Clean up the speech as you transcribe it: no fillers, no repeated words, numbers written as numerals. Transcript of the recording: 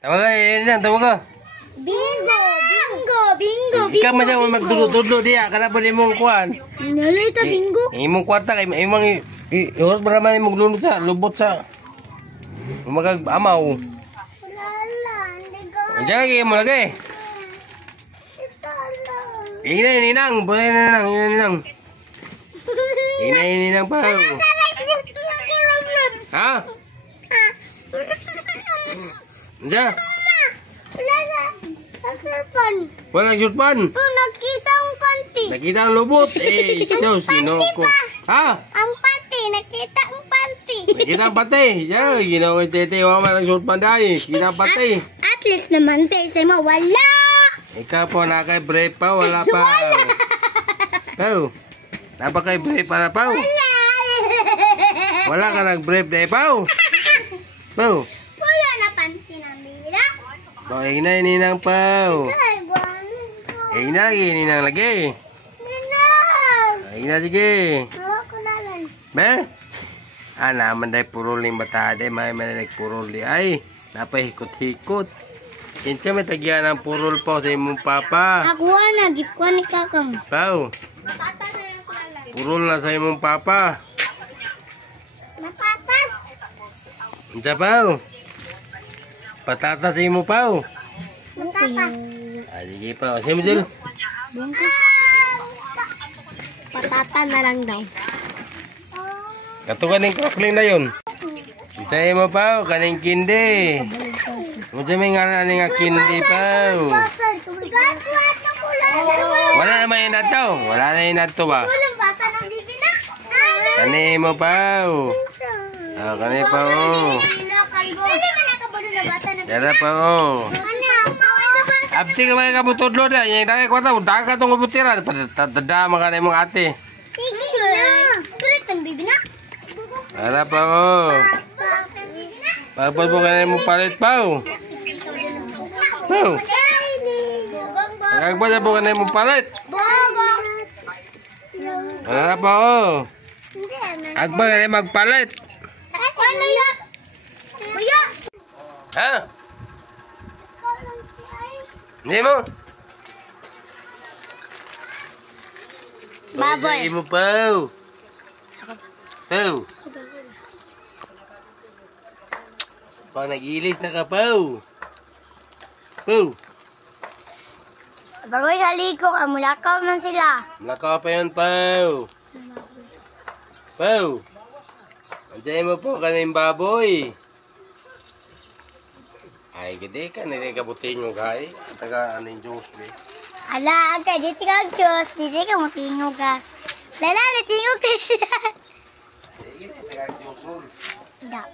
Tawag ka, yan, tawag ka. Bingo! Bingo! Bingo! Ikaw man siya magdulo-dulo diya. Kana pa di mong kuhan. Nalay ito, bingo. Imong kwarta kay imong iwas ba naman imong lunod sa lubot sa umagag amaw. Diyan lagi mo lagi. Ninang, boleh ninang. Ninang pa. Ha? Diyan. Wala surpan. Nakita ang panty. Nakita ang lubot. So sino ko? Ha? Ang panty, nakita ang panty. Nakita ang pati. Diyan, ginawa ko tete, wala lang surpan dahil. Nakita ang pati. At least naman, sa mo, wala. Ikaw po, nakay-brave pa, wala pa. Pao, napakay-brave pa na, Pao. Wala ka nag-brave na, Pao. Pao. Wala na panty na mila. Ay na, ininang, Pao. Ay na, ininang lagi. Ay na, sige. Be? Naman dahil puruling batade, may nagpuruli. Ay, napahikot-hikot. Kinsa may tagyan ang purol po sa imong papa. Ako na, gift ko ni Kakang. Pao. Purol na sa imong papa. Napatas. Kinsa, Pao? Patatas sa imong, Pao. Napatas. Sige, Pao. Sige mo, Jul. Patata na lang daw. Katukan ng crocling na yun. Kinsa mo, Pao? Kaning kindi. Muna may nga nga kindi, Pao. Wala naman yun nato. Wala na yun nato ba? Walang basa ng bibi na. Kani mo, Pao. Kani, Pao. Yara, Pao. Abti ka mga kabutodlo na. Yung dahil ko ito. Dahil ka itong kabutiran. Tadama ka na yung ate. Tigil na. Kulit ang bibi na. Yara, Pao. Pagpag mo ka na yung palit, Pao. Pao. Pagpag mo ka na yung palit. Bogong. Yara, Pao. Agba ka na magpalit. Ano yan? Kuya. Ha? Hindi mo? Baboy. Hindi mo, Pao. Pao. Pag nag-ilis na ka, Pao. Pao. Bagoy sa liko, mulakaw man sila. Naka pa yun, Pao. Pao. Andiyan mo po kaning baboy. Ay, gede ka. Nilay kabuting mo ka eh. Taga anong juice eh. Ala, ka, dito ka Diyos. Dito ka matingog ka. Lala, natingog ka siya. Sige, taga juice mo. Da.